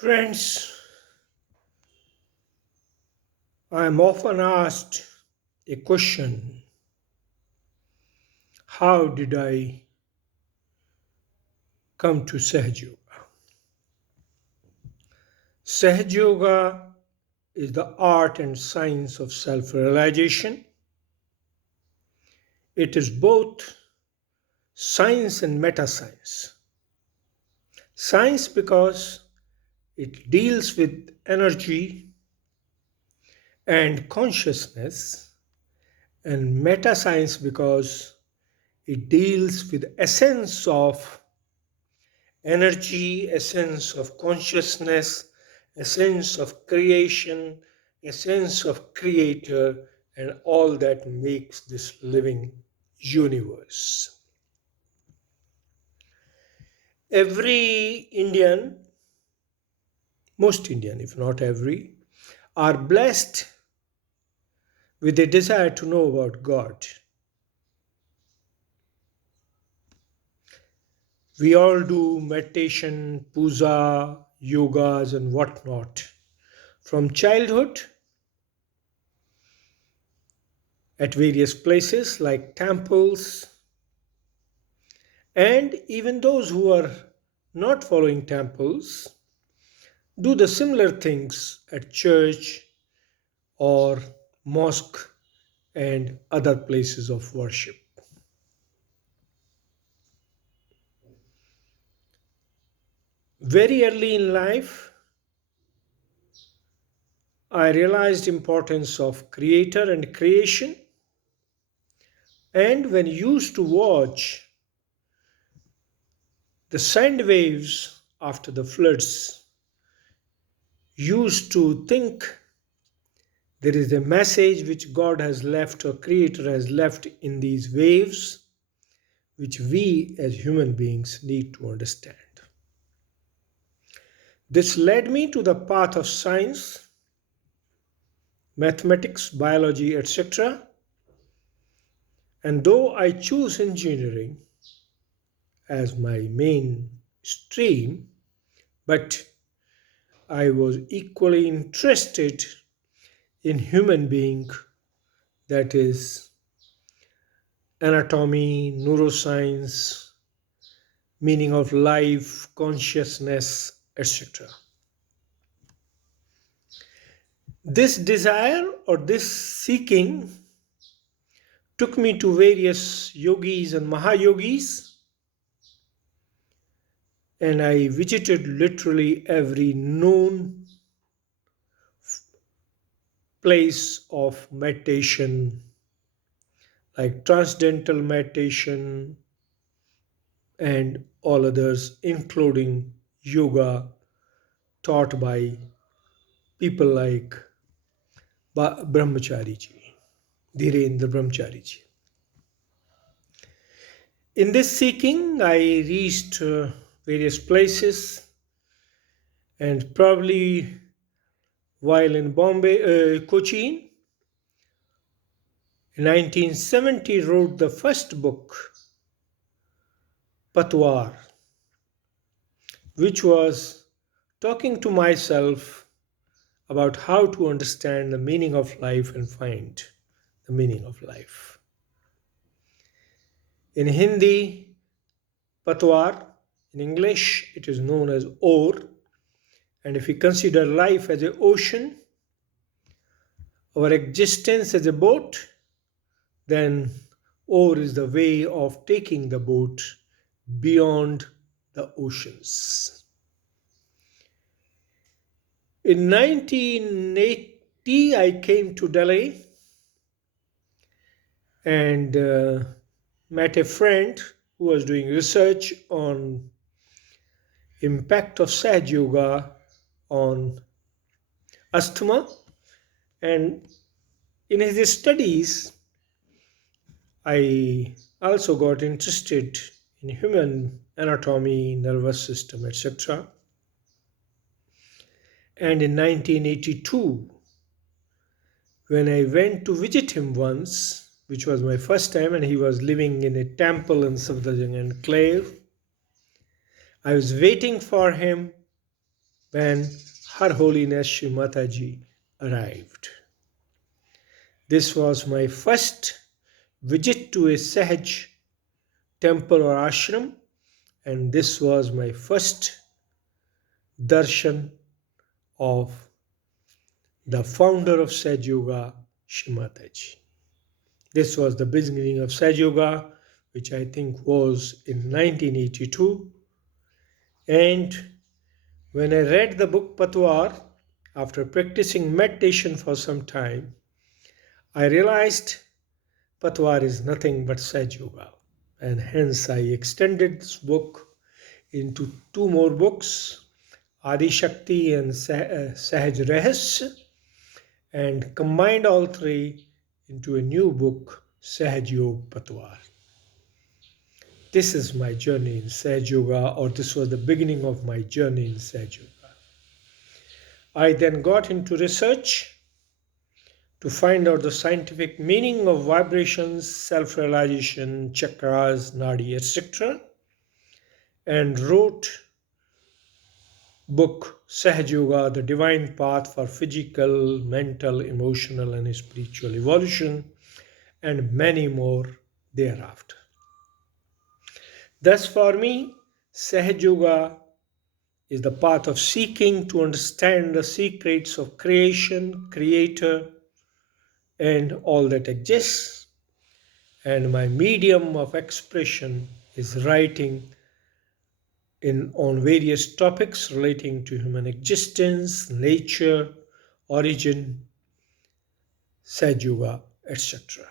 Friends, I am often asked a question: how did I come to Sahaja Yoga? Sahaja Yoga is the art and science of self realization. It is both science and meta science. Science because it deals with energy and consciousness, and meta science because it deals with essence of energy, a sense of consciousness, a sense of creation, a sense of creator, and all that makes this living universe. Every Indian, most Indian, if not every, are blessed with a desire to know about God. We all do meditation, puja, yogas, and whatnot. From childhood, at various places like temples, and even those who are not following temples do the similar things at church or mosque and other places of worship. Very early in life, I realized importance of creator and creation, and when used to watch the sand waves after the floods, used to think there is a message which God has left or creator has left in these waves, which we as human beings need to understand. This led me to the path of science, mathematics, biology, etc. And though I choose engineering as my main stream, but I was equally interested in human being, that is anatomy, neuroscience, meaning of life, consciousness, etc. This desire or this seeking took me to various yogis and mahayogis, and I visited literally every known place of meditation, like transcendental meditation and all others, including yoga taught by people like Brahmachari ji, Dhirendra Brahmachari ji. In this seeking, I reached various places, and probably while in Cochin, in 1970, wrote the first book, Patwar, which was talking to myself about how to understand the meaning of life and find the meaning of life. In Hindi, Patwar, in English, it is known as Or. And if we consider life as an ocean, our existence as a boat, then Or is the way of taking the boat beyond the oceans. In 1980, I came to Delhi and met a friend who was doing research on impact of Sahaja Yoga on asthma, and in his studies I also got interested in human anatomy, nervous system, etc. And in 1982, when I went to visit him once, which was my first time, and he was living in a temple in Safdarjung enclave, I was waiting for him when Her Holiness Shri Mataji arrived. This was my first visit to a Sahaj temple or ashram, and this was my first darshan of the founder of Sahaj Yoga, Shri Mataji. This was the beginning of Sahaj Yoga, which I think was in 1982. And when I read the book Patwar, after practicing meditation for some time, I realized Patwar is nothing but Sahaj Yoga. And hence I extended this book into two more books, Adi Shakti and Sahaj Rahasya, and combined all three into a new book, Sahaj Yoga Patwar. This is my journey in Sahaj Yoga, or this was the beginning of my journey in Sahaj Yoga. I then got into research to find out the scientific meaning of vibrations, self-realization, chakras, nadi, etc., and wrote book Sahaj Yoga, The Divine Path for Physical, Mental, Emotional and Spiritual Evolution, and many more thereafter. Thus for me, Sahaj Yoga is the path of seeking to understand the secrets of creation, creator, and all that exists. And my medium of expression is writing on various topics relating to human existence, nature, origin, Sahaj Yoga, etc.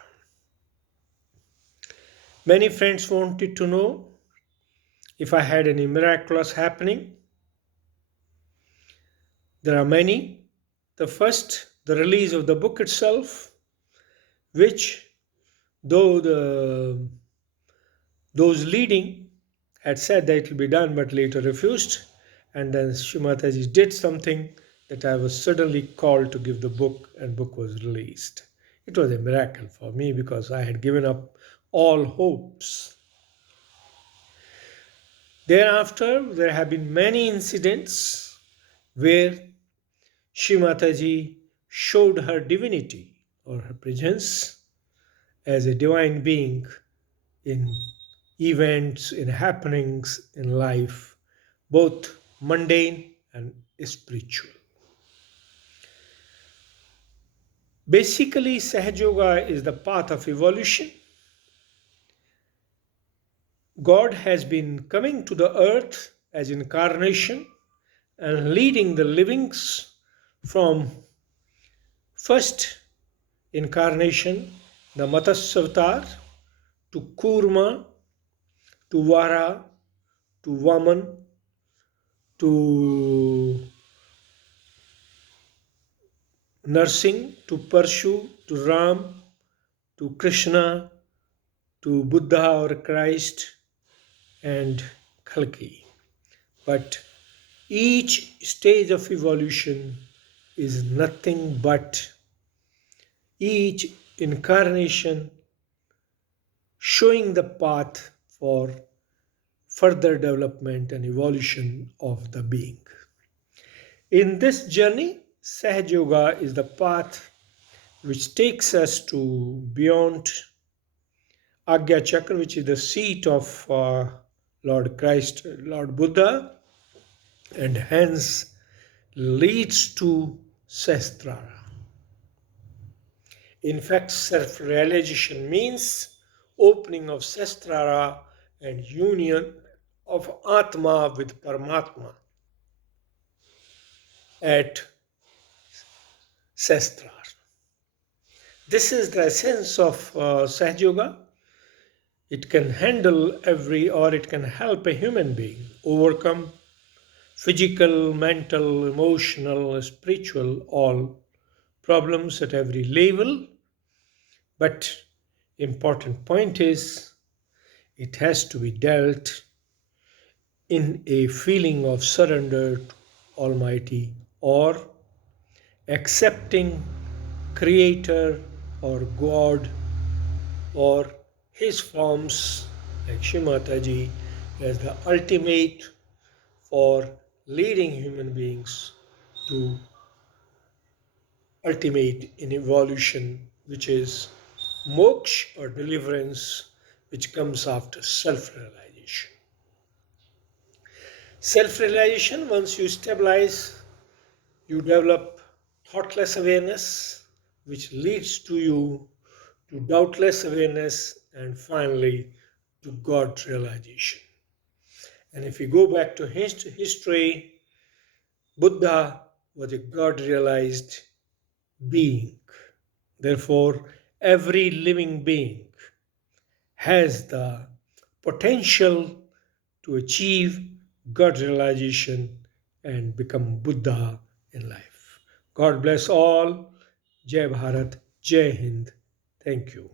Many friends wanted to know if I had any miraculous happening. There are many. The first, the release of the book itself, which though those leading had said that it will be done but later refused, and then Shri Mataji did something that I was suddenly called to give the book, and book was released. It was a miracle for me because I had given up all hopes. Thereafter, there have been many incidents where Shri Mataji showed her divinity or her presence as a divine being in events, in happenings in life, both mundane and spiritual. Basically, Sahaj Yoga is the path of evolution. God has been coming to the earth as incarnation and leading the livings from first incarnation, the Matsya to Kurma, to Vara, to Vaman, to Narsingh, to Parshu, to Ram, to Krishna, to Buddha or Christ, and Kalki. But each stage of evolution is nothing but each incarnation showing the path for further development and evolution of the being. In this journey, Sahaj Yoga is the path which takes us to beyond Agya Chakra, which is the seat of Lord Christ, Lord Buddha, and hence leads to Sahasrara. In fact, self-realization means opening of Sahasrara and union of Atma with Paramatma at Sahasrara. This is the essence of Sahaj Yoga. It can handle it can help a human being overcome physical, mental, emotional, spiritual, all problems at every level. But important point is it has to be dealt in a feeling of surrender to Almighty or accepting Creator or God or His forms like Shri Mataji as the ultimate for leading human beings to ultimate in evolution, which is moksha or deliverance, which comes after self realization. Self realization, once you stabilize, you develop thoughtless awareness, which leads to you to doubtless awareness and finally to God realization. And if we go back to history, Buddha was a God realized being. Therefore, every living being has the potential to achieve God realization and become Buddha in life. God bless all. Jai Bharat, Jai Hind. Thank you.